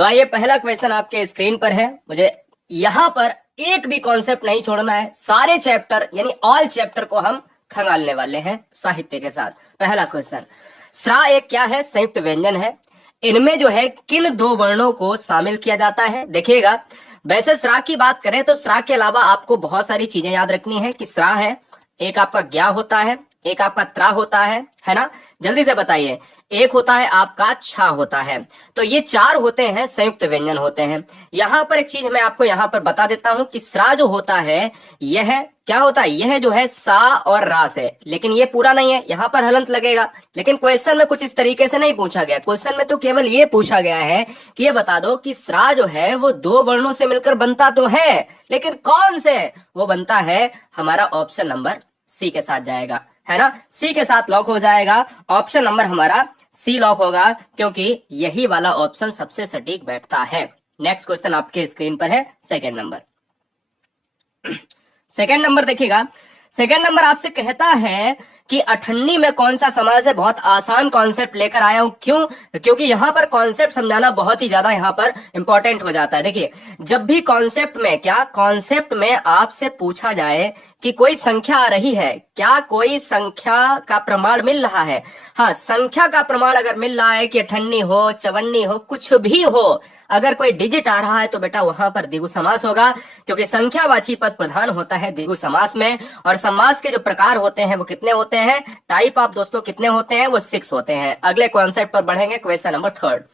तो आइए, पहला क्वेश्चन आपके स्क्रीन पर है। मुझे यहां पर एक भी कॉन्सेप्ट नहीं छोड़ना है, सारे चैप्टर यानी ऑल चैप्टर को हम खंगालने वाले हैं साहित्य के साथ। पहला क्वेश्चन, स्रा एक क्या है? संयुक्त व्यंजन है। इनमें जो है किन दो वर्णों को शामिल किया जाता है? देखिएगा, वैसे स्रा की बात करें तो स्रा के अलावा आपको बहुत सारी चीजें याद रखनी है कि स्रा है, एक आपका ज्ञा होता है, एक आपका त्रा होता है ना? जल्दी से बताइए। एक होता है आपका छा होता है। तो ये चार होते हैं, संयुक्त व्यंजन होते हैं। यहां पर एक चीज मैं आपको यहां पर बता देता हूं कि स्रा जो होता है यह क्या होता है? यह जो है सा और रा से, लेकिन ये पूरा नहीं है, यहां पर हलंत लगेगा। लेकिन क्वेश्चन में कुछ इस तरीके से नहीं पूछा गया। क्वेश्चन में तो केवल ये पूछा गया है कि ये बता दो कि स्रा जो है वो दो वर्णों से मिलकर बनता तो है, लेकिन कौन से? वो बनता है हमारा ऑप्शन नंबर सी के साथ जाएगा, है ना? सी के साथ लॉक हो जाएगा। ऑप्शन नंबर हमारा सी लॉक होगा, क्योंकि यही वाला ऑप्शन सबसे सटीक बैठता है। नेक्स्ट क्वेश्चन आपके स्क्रीन पर है, सेकंड नंबर। सेकंड नंबर देखिएगा, सेकंड नंबर आपसे कहता है कि अठन्नी में कौन सा समास है? बहुत आसान कॉन्सेप्ट लेकर आया हूं। क्यों? क्योंकि यहां पर कॉन्सेप्ट समझाना बहुत ही ज्यादा यहां पर इंपॉर्टेंट हो जाता है। देखिए, जब भी कॉन्सेप्ट में आपसे पूछा जाए कि कोई संख्या आ रही है, क्या कोई संख्या का प्रमाण मिल रहा है? हाँ, संख्या का प्रमाण अगर मिल रहा है कि अठन्नी हो, चवन्नी हो, कुछ भी हो, अगर कोई डिजिट आ रहा है तो बेटा वहां पर द्विगु समास होगा, क्योंकि संख्यावाची पद प्रधान होता है द्विगु समास में। और समास के जो प्रकार होते हैं वो कितने होते हैं? टाइप ऑफ दोस्तों कितने होते हैं? वो 6 होते हैं। अगले कॉन्सेप्ट पर बढ़ेंगे, क्वेश्चन नंबर थर्ड।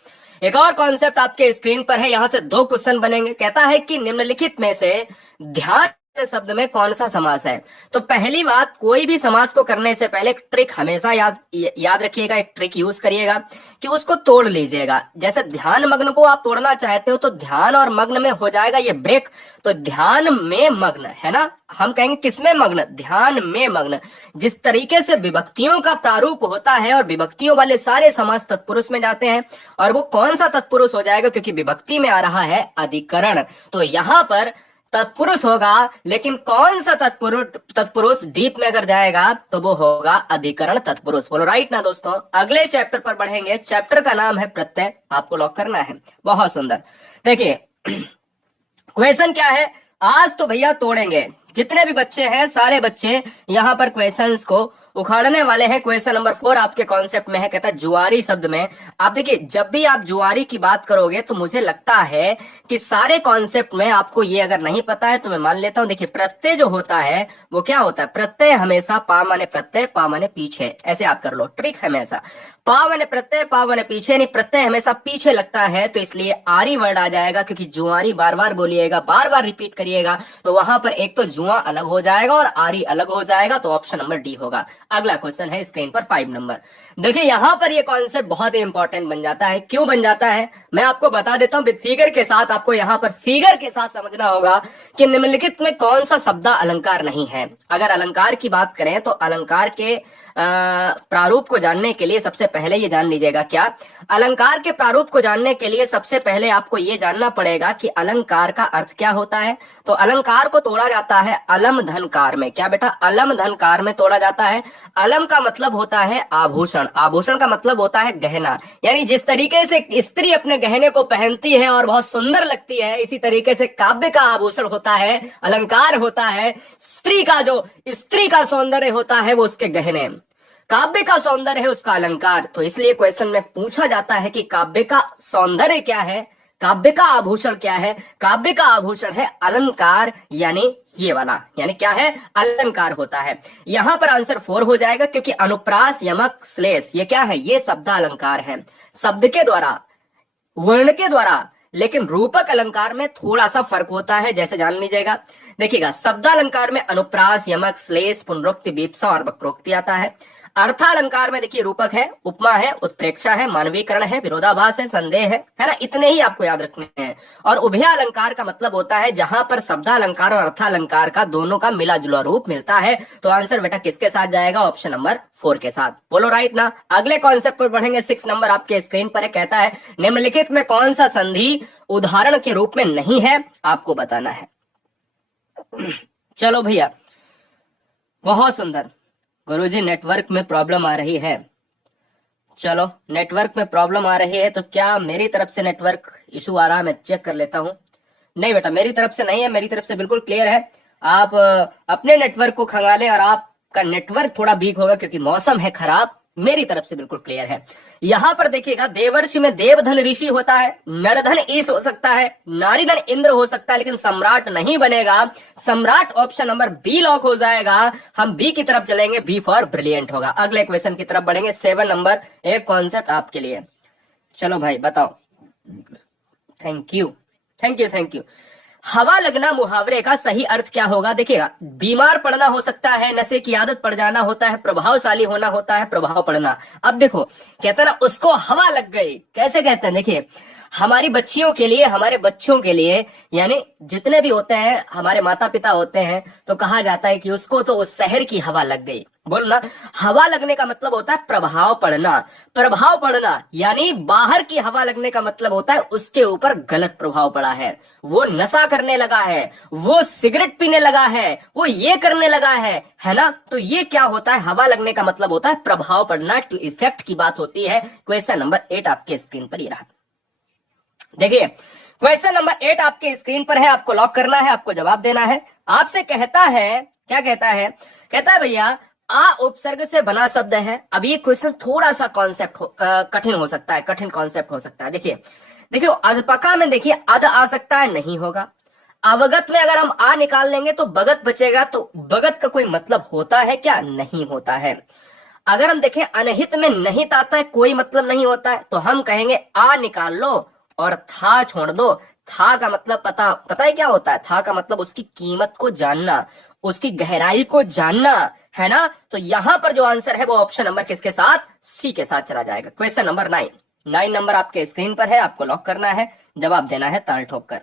एक और कॉन्सेप्ट आपके स्क्रीन पर है, यहां से 2 क्वेश्चन बनेंगे। कहता है कि निम्नलिखित में से ध्यान शब्द में कौन सा समास है? तो पहली बात, कोई भी समास को करने से पहले एक ट्रिक हमेशा याद रखिएगा, एक ट्रिक यूज करिएगा कि उसको तोड़ लीजिएगा। जैसे ध्यान मग्न को आप तोड़ना चाहते हो तो ध्यान और मग्न में हो जाएगा ये ब्रेक, तो ध्यान में मग्न, है ना? हम कहेंगे किसमें मग्न? ध्यान में मग्न। जिस तरीके से विभक्तियों का प्रारूप होता है और विभक्तियों वाले सारे समास तत्पुरुष में जाते हैं, और वो कौन सा तत्पुरुष हो जाएगा? क्योंकि विभक्ति में आ रहा है अधिकरण, तो यहां पर तत्पुरुष होगा। लेकिन कौन सा तत्पुरुष डीप में अगर जाएगा तो वो होगा अधिकरण तत्पुरुष। बोलो राइट ना दोस्तों? अगले चैप्टर पर बढ़ेंगे, चैप्टर का नाम है प्रत्यय, आपको लॉक करना है। बहुत सुंदर। देखिए, क्वेश्चन क्या है? आज तो भैया तोड़ेंगे, जितने भी बच्चे हैं सारे बच्चे यहां पर क्वेश्चंस को उखाड़ने वाले हैं। क्वेश्चन नंबर 4 आपके कॉन्सेप्ट में है, कहता है जुआरी शब्द में। आप देखिए, जब भी आप जुआरी की बात करोगे तो मुझे लगता है कि सारे कॉन्सेप्ट में आपको ये अगर नहीं पता है तो मैं मान लेता हूं। देखिए, प्रत्यय जो होता है वो क्या होता है? प्रत्यय हमेशा पा माने प्रत्यय, पा माने पीछे, ऐसे आप कर लो ट्रिक। हमेशा पा माने प्रत्यय, पा माने पीछे, नहीं, प्रत्यय हमेशा पीछे लगता है, तो इसलिए आरी वर्ड आ जाएगा। क्योंकि जुआरी बार बार बोलिएगा, बार बार रिपीट करिएगा, तो वहां पर एक तो जुआ अलग हो जाएगा और आरी अलग हो जाएगा, तो ऑप्शन नंबर डी होगा। अगला क्वेश्चन है स्क्रीन पर 5 नंबर। देखिए, यहां पर ये कॉन्सेप्ट बहुत ही इंपॉर्टेंट बन जाता है। क्यों बन जाता है मैं आपको बता देता हूं विद फिगर के साथ। आपको यहां पर फिगर के साथ समझना होगा कि निम्नलिखित में कौन सा शब्द अलंकार नहीं है। अगर अलंकार की बात करें तो अलंकार के प्रारूप को जानने के लिए सबसे पहले ये जान लीजिएगा। क्या? अलंकार के प्रारूप को जानने के लिए सबसे पहले आपको ये जानना पड़ेगा कि अलंकार का अर्थ क्या होता है। तो अलंकार को तोड़ा जाता है अलम धनकार में। क्या बेटा? अलम धनकार में तोड़ा जाता है। अलम का मतलब होता है आभूषण, आभूषण का मतलब होता है गहना। यानी जिस तरीके से स्त्री अपने गहने को पहनती है और बहुत सुंदर लगती है, इसी तरीके से काव्य का आभूषण होता है, अलंकार होता है। स्त्री का सौंदर्य होता है वो उसके गहने, काव्य का सौंदर्य है उसका अलंकार। तो इसलिए क्वेश्चन में पूछा जाता है कि काव्य का सौंदर्य क्या है, काव्य का आभूषण क्या है? काव्य का आभूषण है अलंकार, यानी ये वाला, यानी क्या है? अलंकार होता है। यहां पर आंसर 4 हो जाएगा, क्योंकि अनुप्रास, यमक, श्लेष, ये क्या है? ये शब्द अलंकार है, शब्द के द्वारा, वर्ण के द्वारा। लेकिन रूपक अलंकार में थोड़ा सा फर्क होता है, जैसे जान लीजिएगा। देखिएगा, शब्दालंकार में अनुप्रास, यमक, श्लेष, पुनरुक्ति, विप्सा और वक्रोक्ति आता है। अर्थालंकार में देखिए रूपक है, उपमा है, उत्प्रेक्षा है, मानवीकरण है, विरोधाभास है, संदेह है ना? इतने ही आपको याद रखने हैं। और उभयालंकार का मतलब होता है जहां पर शब्दालंकार और अर्थालंकार का दोनों का मिला जुला रूप मिलता है। तो आंसर बेटा किसके साथ जाएगा? ऑप्शन नंबर 4 के साथ। बोलो राइट ना? अगले कॉन्सेप्ट पर बढ़ेंगे, 6 नंबर आपके स्क्रीन पर है। कहता है निम्नलिखित में कौन सा संधि उदाहरण के रूप में नहीं है? आपको बताना है। चलो भैया, बहुत सुंदर। गुरुजी नेटवर्क में प्रॉब्लम आ रही है, चलो नेटवर्क में प्रॉब्लम आ रही है, तो क्या मेरी तरफ से नेटवर्क इशू आ रहा है? मैं चेक कर लेता हूं। नहीं बेटा, मेरी तरफ से नहीं है, मेरी तरफ से बिल्कुल क्लियर है। आप अपने नेटवर्क को खंगालें, और आपका नेटवर्क थोड़ा वीक होगा क्योंकि मौसम है खराब। मेरी तरफ से बिल्कुल क्लियर है। यहां पर देखिएगा, देवर्षि में देवधन ऋषि होता है, नरधन ईश हो सकता है, नारीधन इंद्र हो सकता है, लेकिन सम्राट नहीं बनेगा। सम्राट ऑप्शन नंबर बी लॉक हो जाएगा। हम बी की तरफ चलेंगे, बी फॉर ब्रिलियंट होगा। अगले क्वेश्चन की तरफ बढ़ेंगे। 7 नंबर एक कॉन्सेप्ट आपके लिए। चलो भाई बताओ। Thank you thank you thank you. हवा लगना मुहावरे का सही अर्थ क्या होगा? देखिएगा, बीमार पड़ना हो सकता है, नशे की आदत पड़ जाना होता है, प्रभावशाली होना होता है, प्रभाव पड़ना। अब देखो, कहते हैं ना उसको हवा लग गई। कैसे कहते हैं? देखिए, हमारी बच्चियों के लिए, हमारे बच्चों के लिए, यानी जितने भी होते हैं हमारे माता पिता होते हैं, तो कहा जाता है कि उसको तो उस शहर की हवा लग गई। बोलो ना, हवा लगने का मतलब होता है प्रभाव पड़ना। प्रभाव पड़ना यानी बाहर की हवा लगने का मतलब होता है उसके ऊपर गलत प्रभाव पड़ा है, वो नशा करने लगा है, वो सिगरेट पीने लगा है, वो ये करने लगा है ना। तो ये क्या होता है? हवा लगने का मतलब होता है प्रभाव पड़ना, टू इफेक्ट की बात होती है। क्वेश्चन नंबर 8 आपके स्क्रीन पर ये रहा। देखिए, क्वेश्चन नंबर 8 आपके स्क्रीन पर है, आपको लॉक करना है, आपको जवाब देना है। आपसे कहता है, क्या कहता है? कहता है भैया, आ उपसर्ग से बना शब्द है। अब ये क्वेश्चन थोड़ा सा कॉन्सेप्ट कठिन हो सकता है, कठिन कॉन्सेप्ट हो सकता है। देखिए देखिए, अधपका में देखिए अध आ सकता है, नहीं होगा। अवगत में अगर हम आ निकाल लेंगे तो बगत बचेगा, तो बगत का कोई मतलब होता है क्या? नहीं होता है। अगर हम देखें अनहित में नहीं आता है, कोई मतलब नहीं होता है, तो हम कहेंगे आ निकाल लो और था छोड़ दो। था का मतलब पता है क्या होता है? था का मतलब उसकी कीमत को जानना, उसकी गहराई को जानना, है ना। तो यहां पर जो आंसर है वो ऑप्शन नंबर किसके साथ? सी के साथ चला जाएगा। क्वेश्चन नंबर 9 नंबर आपके स्क्रीन पर है, आपको लॉक करना है, जवाब देना है ताल ठोक कर।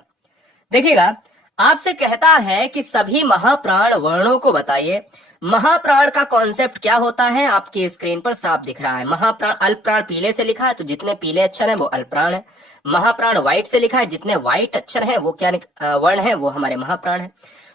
देखिएगा, आपसे कहता है कि सभी महाप्राण वर्णों को बताइए। महाप्राण का कॉन्सेप्ट क्या होता है? आपकी स्क्रीन पर साफ दिख रहा है। महाप्राण, अल्पप्राण पीले से लिखा है, तो जितने पीले अक्षर हैं वो अल्पप्राण है। महाप्राण व्हाइट से लिखा है, जितने व्हाइट अक्षर हैं वो क्या वर्ण है, वो हमारे महाप्राण है।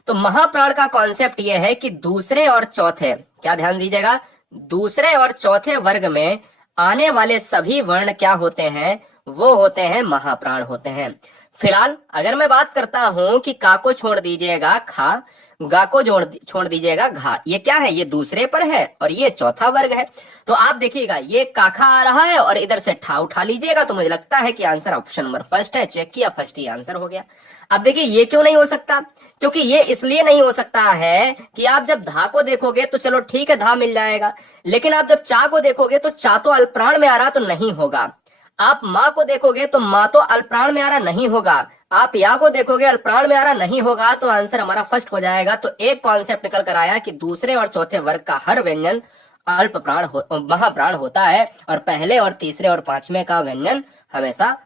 तो महाप्राण का कॉन्सेप्ट ये है कि दूसरे और चौथे, क्या ध्यान दीजिएगा, दूसरे और चौथे वर्ग में आने वाले सभी वर्ण क्या होते हैं? वो होते हैं महाप्राण होते हैं। फिलहाल अगर मैं बात करता हूं कि का को छोड़ दीजिएगा खा, गा को छोड़ दीजिएगा घा, ये क्या है? ये दूसरे पर है और ये चौथा वर्ग है। तो आप देखिएगा, ये काखा आ रहा है और इधर से ठा उठा लीजिएगा, तो मुझे लगता है कि आंसर ऑप्शन नंबर फर्स्ट है। चेक किया, फर्स्ट ही आंसर हो गया। अब देखिए, ये क्यों नहीं हो सकता? क्योंकि ये इसलिए नहीं हो सकता है कि आप जब धा को देखोगे तो चलो ठीक है, धा मिल जाएगा, लेकिन आप जब चा को देखोगे तो चा तो अल्पप्राण में आ रहा, तो नहीं होगा। आप माँ को देखोगे तो माँ तो अल्पप्राण में आ रहा, नहीं होगा। आप या को देखोगे अल्पप्राण में आ रहा, नहीं होगा। तो आंसर हमारा फर्स्ट हो जाएगा। तो एक कॉन्सेप्ट निकल कर आया कि दूसरे और चौथे वर्ग का हर व्यंजन अल्पप्राण महाप्राण होता है, और पहले और तीसरे और पांचवें का व्यंजन हमेशा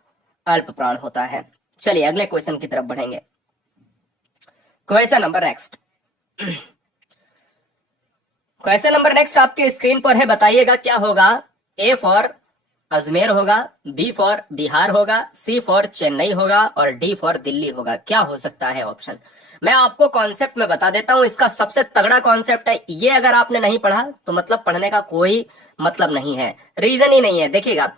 अल्पप्राण होता है। चलिए अगले क्वेश्चन की तरफ बढ़ेंगे। Question number next, question number next आपके स्क्रीन पर है, बताइएगा क्या होगा। ए फॉर अजमेर होगा, बी फॉर बिहार होगा, सी फॉर चेन्नई होगा, और डी फॉर दिल्ली होगा। क्या हो सकता है ऑप्शन? मैं आपको कॉन्सेप्ट में बता देता हूं, इसका सबसे तगड़ा कॉन्सेप्ट है ये। अगर आपने नहीं पढ़ा तो मतलब पढ़ने का कोई मतलब नहीं है, रीजन ही नहीं है। देखिएगा,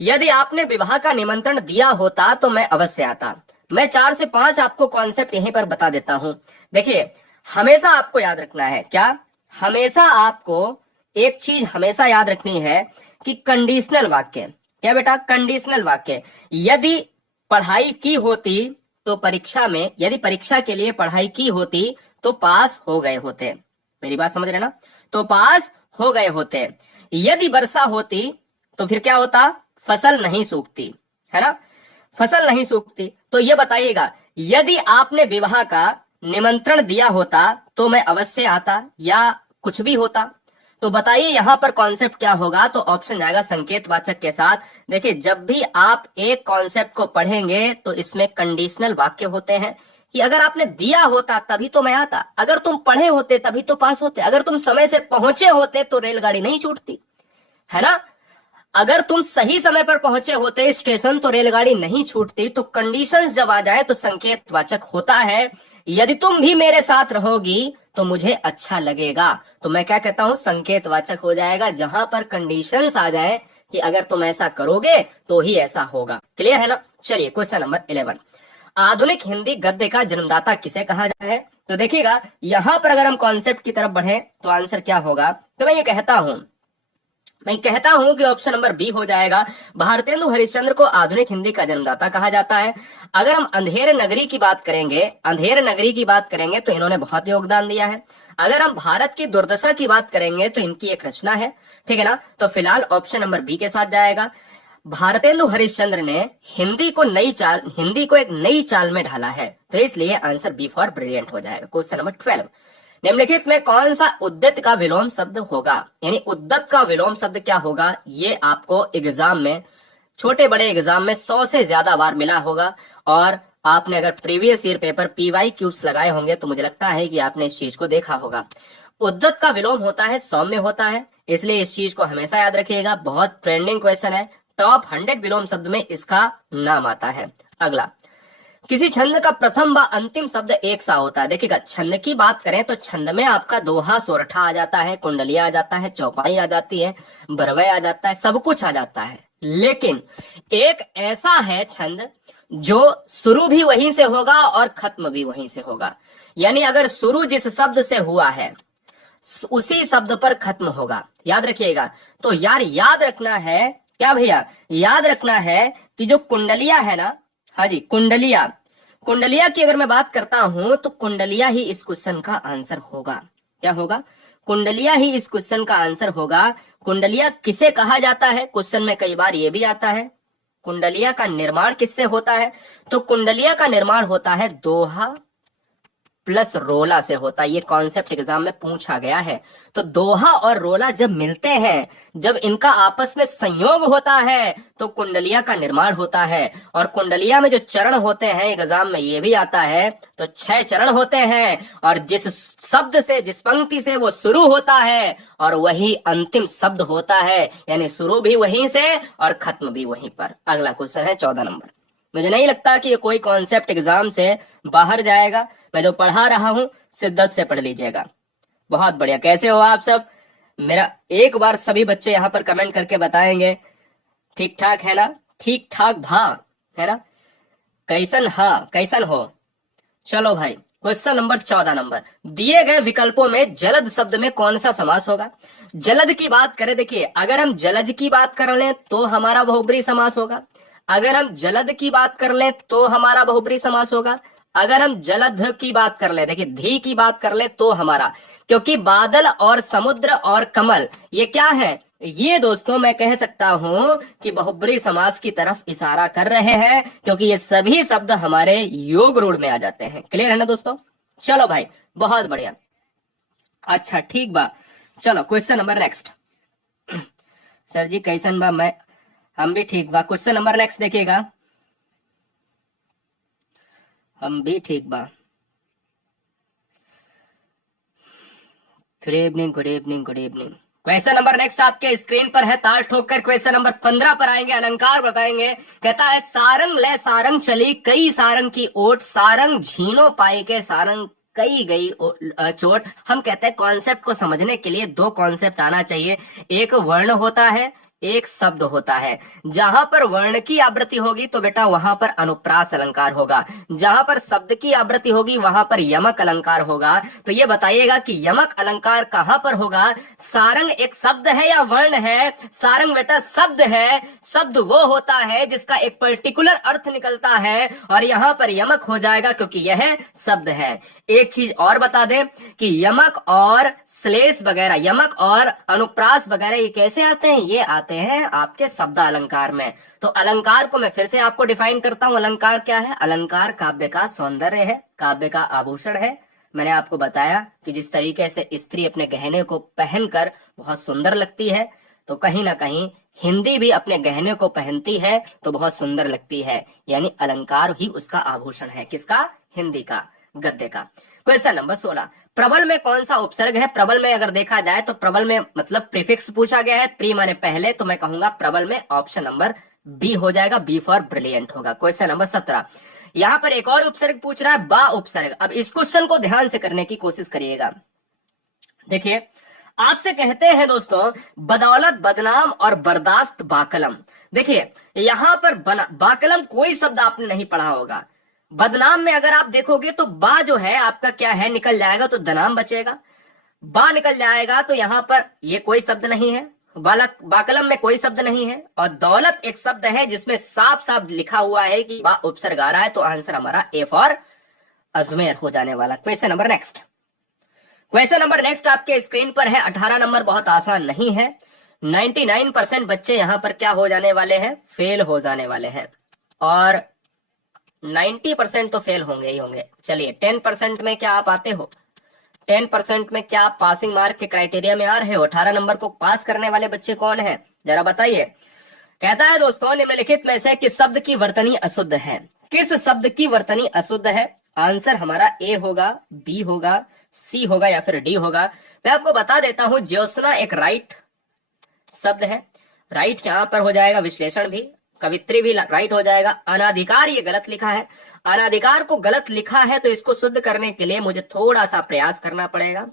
यदि आपने विवाह का निमंत्रण दिया होता तो मैं अवश्य आता। मैं 4 से 5 आपको कॉन्सेप्ट यहीं पर बता देता हूं। देखिए, हमेशा आपको याद रखना है, क्या? हमेशा आपको एक चीज हमेशा याद रखनी है कि कंडीशनल वाक्य, क्या बेटा? कंडीशनल वाक्य, यदि पढ़ाई की होती तो परीक्षा में, यदि परीक्षा के लिए पढ़ाई की होती तो पास हो गए होते। मेरी बात समझ रहे ना? तो पास हो गए होते। यदि वर्षा होती तो फिर क्या होता? फसल नहीं सूखती, है ना, फसल नहीं सूखती। तो ये बताइएगा, यदि आपने विवाह का निमंत्रण दिया होता तो मैं अवश्य आता, या कुछ भी होता। तो बताइए यहां पर कॉन्सेप्ट क्या होगा? तो ऑप्शन जाएगा संकेतवाचक के साथ। देखिए, जब भी आप एक कॉन्सेप्ट को पढ़ेंगे तो इसमें कंडीशनल वाक्य होते हैं कि अगर आपने दिया होता तभी तो मैं आता, अगर तुम पढ़े होते तभी तो पास होते, अगर तुम समय से पहुंचे होते तो रेलगाड़ी नहीं छूटती, है ना, अगर तुम सही समय पर पहुंचे होते स्टेशन तो रेलगाड़ी नहीं छूटती। तो कंडीशंस जब आ जाए तो संकेतवाचक होता है। यदि तुम भी मेरे साथ रहोगी तो मुझे अच्छा लगेगा। तो मैं क्या कहता हूं? संकेतवाचक हो जाएगा। जहां पर कंडीशंस आ जाए कि अगर तुम ऐसा करोगे तो ही ऐसा होगा। क्लियर है ना? चलिए क्वेश्चन नंबर 11, आधुनिक हिंदी गद्य का जन्मदाता किसे कहा जाता है? तो देखिएगा यहां पर अगर हम कॉन्सेप्ट की तरफ बढ़े तो आंसर क्या होगा? तो मैं कहता हूं कि ऑप्शन नंबर बी हो जाएगा, भारतेंदु हरिश्चंद्र को आधुनिक हिंदी का जन्मदाता कहा जाता है। अगर हम अंधेर नगरी की बात करेंगे तो इन्होंने बहुत योगदान दिया है। अगर हम भारत की दुर्दशा की बात करेंगे तो इनकी एक रचना है, ठीक है ना? तो फिलहाल ऑप्शन नंबर बी के साथ जाएगा। भारतेंदु हरिश्चंद्र ने हिंदी को एक नई चाल में ढाला है, तो इसलिए आंसर बी फॉर ब्रिलियंट हो जाएगा। क्वेश्चन नंबर 12, निम्नलिखित में कौन सा उद्यत का विलोम शब्द होगा? यानी उद्यत का विलोम शब्द क्या होगा? ये आपको एग्जाम में, छोटे बड़े एग्जाम में 100 से ज्यादा बार मिला होगा, और आपने अगर previous year paper PY Qs लगाए होंगे तो मुझे लगता है कि आपने इस चीज को देखा होगा। उद्यत का विलोम होता है सौम्य होता है, इसलिए इस चीज को हमेशा याद रखिएगा। बहुत ट्रेंडिंग क्वेश्चन है, टॉप 100 विलोम शब्द में इसका नाम आता है। अगला, किसी छंद का प्रथम व अंतिम शब्द एक सा होता है। देखिएगा छंद की बात करें तो छंद में आपका दोहा सोरठा आ जाता है, कुंडलिया आ जाता है, चौपाई आ जाती है, बरवय आ जाता है, सब कुछ आ जाता है। लेकिन एक ऐसा है छंद जो शुरू भी वहीं से होगा और खत्म भी वहीं से होगा। यानी अगर शुरू जिस शब्द से हुआ है उसी शब्द पर खत्म होगा, याद रखिएगा। तो यार याद रखना है क्या भैया? याद रखना है कि जो कुंडलिया है ना, हाँ जी कुंडलिया की अगर मैं बात करता हूं तो कुंडलिया ही इस क्वेश्चन का आंसर होगा। क्या होगा? कुंडलिया ही इस क्वेश्चन का आंसर होगा। कुंडलिया किसे कहा जाता है? क्वेश्चन में कई बार ये भी आता है, कुंडलिया का निर्माण किससे होता है? तो कुंडलिया का निर्माण होता है दोहा प्लस रोला से होता है। ये कॉन्सेप्ट एग्जाम में पूछा गया है। तो दोहा और रोला जब मिलते हैं, जब इनका आपस में संयोग होता है तो कुंडलिया का निर्माण होता है। और कुंडलिया में जो चरण होते हैं, एग्जाम में ये भी आता है, तो 6 चरण होते हैं, और जिस शब्द से, जिस पंक्ति से वो शुरू होता है और वही अंतिम शब्द होता है, यानी शुरू भी वहीं से और खत्म भी वहीं पर। अगला क्वेश्चन है 14 नंबर। मुझे नहीं लगता कि ये कोई कॉन्सेप्ट एग्जाम से बाहर जाएगा। मैं जो पढ़ा रहा हूं शिद्दत से पढ़ लीजिएगा। बहुत बढ़िया, कैसे हो आप सब? मेरा एक बार सभी बच्चे यहां पर कमेंट करके बताएंगे ठीक ठाक है ना? ठीक ठाक भा है ना? कैसन हो? चलो भाई, क्वेश्चन नंबर 14 नंबर, दिए गए विकल्पों में जलद शब्द में कौन सा समास होगा? जलद की बात करें, देखिए अगर हम जलद की बात कर लें तो हमारा बहुब्री समास होगा। अगर हम जलद की बात कर लें तो हमारा बहुब्री समास होगा। अगर हम जलध की बात कर ले, देखिए धी की बात कर ले तो हमारा, क्योंकि बादल और समुद्र और कमल ये क्या है? ये दोस्तों मैं कह सकता हूं कि बहुब्री समास की तरफ इशारा कर रहे हैं, क्योंकि ये सभी शब्द हमारे योग रूढ़ में आ जाते हैं। क्लियर है ना दोस्तों? चलो भाई, बहुत बढ़िया। अच्छा ठीक बा, चलो क्वेश्चन नंबर नेक्स्ट। सर जी कैसन बा? हम भी ठीक बा। क्वेश्चन नंबर नेक्स्ट देखिएगा, हम भी ठीक बा। Good evening. Question number next आपके स्क्रीन पर है, ताल ठोक कर क्वेश्चन नंबर 15 पर आएंगे। अलंकार बताएंगे। कहता है सारंग ले सारंग चली कई सारंग की ओट, सारंग झीनो पाई के सारंग कई गई चोट। हम कहते हैं कॉन्सेप्ट को समझने के लिए 2 कॉन्सेप्ट आना चाहिए, एक वर्ण होता है, एक शब्द होता है। जहां पर वर्ण की आवृत्ति होगी तो बेटा वहां पर अनुप्रास अलंकार होगा, जहां पर शब्द की आवृत्ति होगी वहां पर यमक अलंकार होगा। तो ये बताइएगा कि यमक अलंकार कहां पर होगा? सारंग एक शब्द है या वर्ण है? सारंग बेटा शब्द है। शब्द वो होता है जिसका एक पर्टिकुलर अर्थ निकलता है, और यहां पर यमक हो जाएगा क्योंकि यह शब्द है। एक चीज और बता दें कि यमक और श्लेष वगैरह, यमक और अनुप्रास वगैरह ये कैसे आते हैं? ये आते हैं आपके शब्द अलंकार में। तो अलंकार को मैं फिर से आपको डिफाइन करता हूं। अलंकार क्या है? अलंकार काव्य का सौंदर्य है, काव्य का आभूषण है। मैंने आपको बताया कि जिस तरीके से स्त्री अपने गहने को पहनकर बहुत सुंदर लगती है, तो कहीं ना कहीं हिंदी भी अपने गहने को पहनती है तो बहुत सुंदर लगती है। यानी अलंकार ही उसका आभूषण है। किसका? हिंदी का, गद्य का। क्वेश्चन नंबर 16, प्रबल में कौन सा उपसर्ग है? प्रबल में अगर देखा जाए तो प्रबल में मतलब प्रीफिक्स पूछा गया है, प्री माने पहले, तो मैं कहूंगा प्रबल में ऑप्शन नंबर बी हो जाएगा, बी फॉर ब्रिलियंट होगा। क्वेश्चन नंबर 17, यहां पर एक और उपसर्ग पूछ रहा है, बा उपसर्ग। अब इस क्वेश्चन को ध्यान से करने की कोशिश करिएगा। देखिए आपसे कहते हैं दोस्तों, बदौलत बदनाम और बर्दाश्त बाकलम। देखिए यहां पर बाकलम कोई शब्द आपने नहीं पढ़ा होगा। बदनाम में अगर आप देखोगे तो बा जो है आपका क्या है, निकल जाएगा तो दनाम बचेगा। बा निकल जाएगा तो यहां पर ये कोई शब्द नहीं है, बाकलम में कोई शब्द नहीं है। और दौलत एक शब्द है जिसमें साफ साफ लिखा हुआ है कि बा उपसर्ग आ रहा है, तो आंसर हमारा ए फॉर अजमेर हो जाने वाला। Question number next. Question number next आपके स्क्रीन पर है। 18 नंबर बहुत आसान नहीं है। 99% बच्चे यहां पर क्या हो जाने वाले हैं, फेल हो जाने वाले हैं, और 90% तो फेल होंगे ही होंगे। चलिए 10% में क्या आप आते हो, 10% में क्या आप पासिंग मार्क के क्राइटेरिया में आ रहे हो? 18 नंबर को पास करने वाले बच्चे कौन है, जरा बताइए। कहता है दोस्तों, निम्नलिखित में से किस शब्द की वर्तनी अशुद्ध है? किस शब्द की वर्तनी अशुद्ध है? आंसर हमारा ए होगा, बी होगा, सी होगा या फिर डी होगा। मैं आपको बता देता हूं, ज्योत्सना एक राइट शब्द है, राइट यहां पर हो जाएगा, विश्लेषण भी, कवित्री भी राइट हो जाएगा। अनाधिकार ये गलत लिखा है, अनाधिकार को गलत लिखा है तो इसको शुद्ध करने के लिए मुझे थोड़ा सा प्रयास करना पड़ेगा।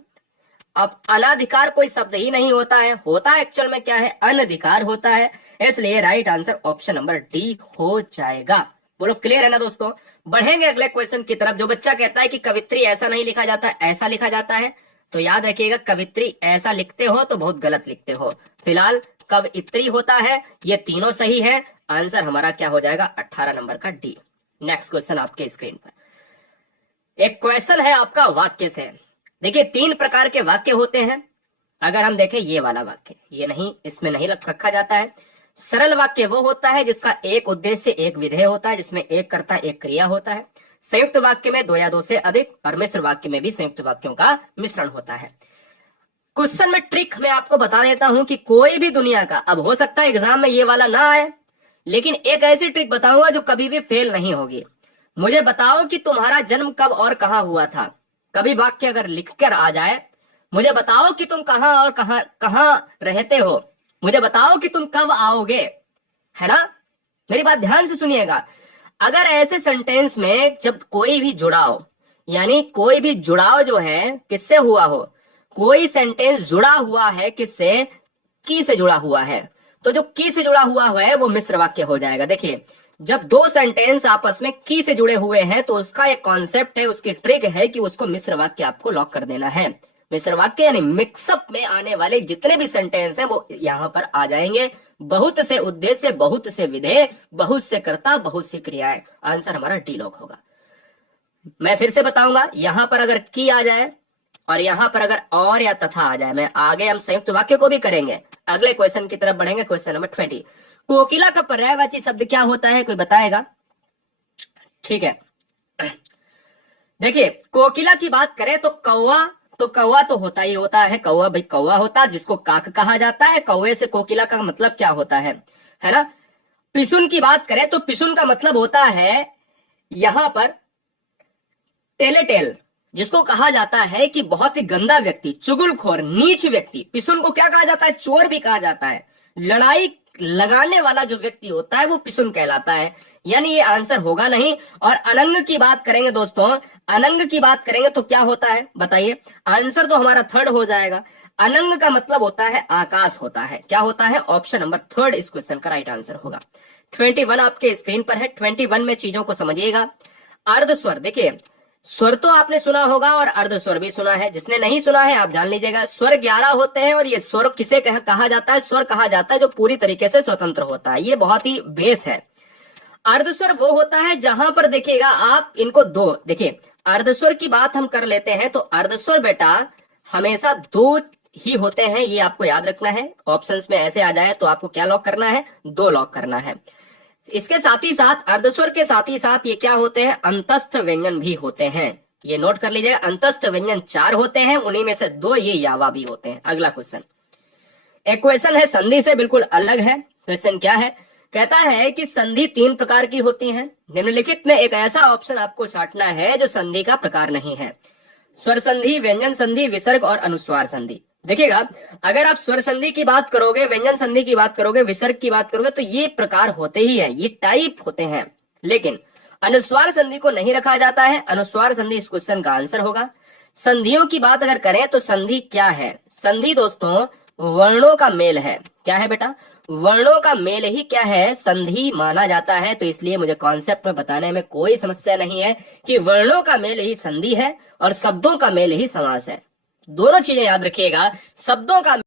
अब अनाधिकार कोई शब्द ही नहीं होता है, होता एक्चुअल में क्या है, अनधिकार होता है, इसलिए right answer option number D हो जाएगा। बोलो क्लियर है ना दोस्तों? बढ़ेंगे अगले क्वेश्चन की तरफ। जो बच्चा कहता है कि कवित्री ऐसा नहीं लिखा जाता, ऐसा लिखा जाता है, तो याद रखिएगा, कवित्री ऐसा लिखते हो तो बहुत गलत लिखते हो। फिलहाल कवित्री होता है, ये तीनों सही है। आंसर हमारा क्या हो जाएगा, 18 नंबर का डी। नेक्स्ट क्वेश्चन आपके स्क्रीन पर एक क्वेश्चन है आपका वाक्य से। देखिए 3 प्रकार के वाक्य होते हैं। अगर हम देखें ये वाला वाक्य, ये नहीं, इसमें नहीं रखा जाता है। सरल वाक्य वो होता है जिसका एक उद्देश्य एक विधेय होता है, जिसमें एक कर्ता एक क्रिया होता है। संयुक्त वाक्य में 2 या 2 से अधिक, और मिश्र वाक्य में भी संयुक्त वाक्यों का मिश्रण होता है। क्वेश्चन में ट्रिक मैं आपको बता देता हूं कि कोई भी दुनिया का, अब हो सकता है एग्जाम में ये वाला ना आए, लेकिन एक ऐसी ट्रिक बताऊंगा जो कभी भी फेल नहीं होगी। मुझे बताओ कि तुम्हारा जन्म कब और कहां हुआ था। कभी वाक्य अगर लिखकर आ जाए, मुझे बताओ कि तुम कहां और कहां रहते हो, मुझे बताओ कि तुम कब आओगे, है ना? मेरी बात ध्यान से सुनिएगा। अगर ऐसे सेंटेंस में जब कोई भी जुड़ाव, यानी कोई भी जुड़ाव जो है किससे हुआ हो, कोई सेंटेंस जुड़ा हुआ है किससे, की से जुड़ा हुआ है, तो जो की से जुड़ा हुआ है वो मिश्र वाक्य हो जाएगा। देखिए जब 2 सेंटेंस आपस में की से जुड़े हुए हैं तो उसका एक कॉन्सेप्ट है, उसकी ट्रिक है कि उसको मिश्र वाक्य आपको लॉक कर देना है। मिश्र वाक्य यानी मिक्सअप में आने वाले जितने भी सेंटेंस हैं वो यहां पर आ जाएंगे। बहुत से उद्देश्य, बहुत से विधेय, बहुत से कर्ता, बहुत सी क्रियाएं। आंसर हमारा डी लॉक होगा। मैं फिर से बताऊंगा, यहां पर अगर की आ जाए और यहां पर अगर और या तथा आ जाए, मैं आगे हम संयुक्त वाक्य को भी करेंगे। अगले क्वेश्चन की तरफ बढ़ेंगे, क्वेश्चन नंबर 20। कोकिला का पर्यायवाची शब्द क्या होता है, कोई बताएगा? ठीक है, देखिए कोकिला की बात करें तो कौवा तो होता ही होता है, कौवा भाई कौवा होता है, जिसको काक कहा जाता है। कौवे से कोकिला का मतलब क्या होता है ना? पिसुन की बात करें तो पिसुन का मतलब होता है यहां पर टेलेटेल, जिसको कहा जाता है कि बहुत ही गंदा व्यक्ति, चुगलखोर, नीच व्यक्ति। पिसुन को क्या कहा जाता है, चोर भी कहा जाता है। लड़ाई लगाने वाला जो व्यक्ति होता है वो पिसुन कहलाता है, यानी ये आंसर होगा नहीं। और अनंग की बात करेंगे दोस्तों, अनंग की बात करेंगे तो क्या होता है बताइए? आंसर तो हमारा थर्ड हो जाएगा। अनंग का मतलब होता है आकाश होता है। क्या होता है? ऑप्शन नंबर थर्ड इस क्वेश्चन का राइट आंसर होगा। 21 आपके स्क्रीन पर है। 21 में चीजों को समझिएगा। अर्ध स्वर, देखिए स्वर तो आपने सुना होगा और अर्ध स्वर भी सुना है। जिसने नहीं सुना है आप जान लीजिएगा, स्वर 11 होते हैं और ये स्वर किसे कहा जाता है? स्वर कहा जाता है जो पूरी तरीके से स्वतंत्र होता है। ये बहुत ही बेस है। अर्धस्वर वो होता है जहां पर देखिएगा आप इनको 2, देखिए अर्धस्वर की बात हम कर लेते हैं तो अर्धस्वर बेटा हमेशा 2 ही होते हैं, ये आपको याद रखना है। ऑप्शंस में ऐसे आ जाए तो आपको क्या लॉक करना है? 2 लॉक करना है। इसके साथ ही साथ अर्धस्वर के साथ ही साथ ये क्या होते हैं? अंतस्थ व्यंजन भी होते हैं। ये नोट कर लीजिएगा, अंतस्थ व्यंजन 4 होते हैं, उन्हीं में से 2 ये यावा भी होते हैं। अगला क्वेश्चन, एक क्वेश्चन है संधि से बिल्कुल अलग है। क्वेश्चन क्या है? कहता है कि संधि 3 प्रकार की होती हैं। निम्नलिखित में एक ऐसा ऑप्शन आपको छांटना है जो संधि का प्रकार नहीं है। स्वर संधि, व्यंजन संधि, विसर्ग और अनुस्वार संधि। देखिएगा अगर आप स्वर संधि की बात करोगे, व्यंजन संधि की बात करोगे, विसर्ग की बात करोगे तो ये प्रकार होते ही है, ये टाइप होते हैं। लेकिन अनुस्वार संधि को नहीं रखा जाता है। अनुस्वार संधि इस क्वेश्चन का आंसर होगा। संधियों की बात अगर करें तो संधि क्या है? संधि दोस्तों वर्णों का मेल है। क्या है बेटा? वर्णों का मेल ही क्या है? संधि माना जाता है। तो इसलिए मुझे कॉन्सेप्ट में बताने में कोई समस्या नहीं है कि वर्णों का मेल ही संधि है और शब्दों का मेल ही समास है। दोनों चीजें याद रखिएगा, शब्दों का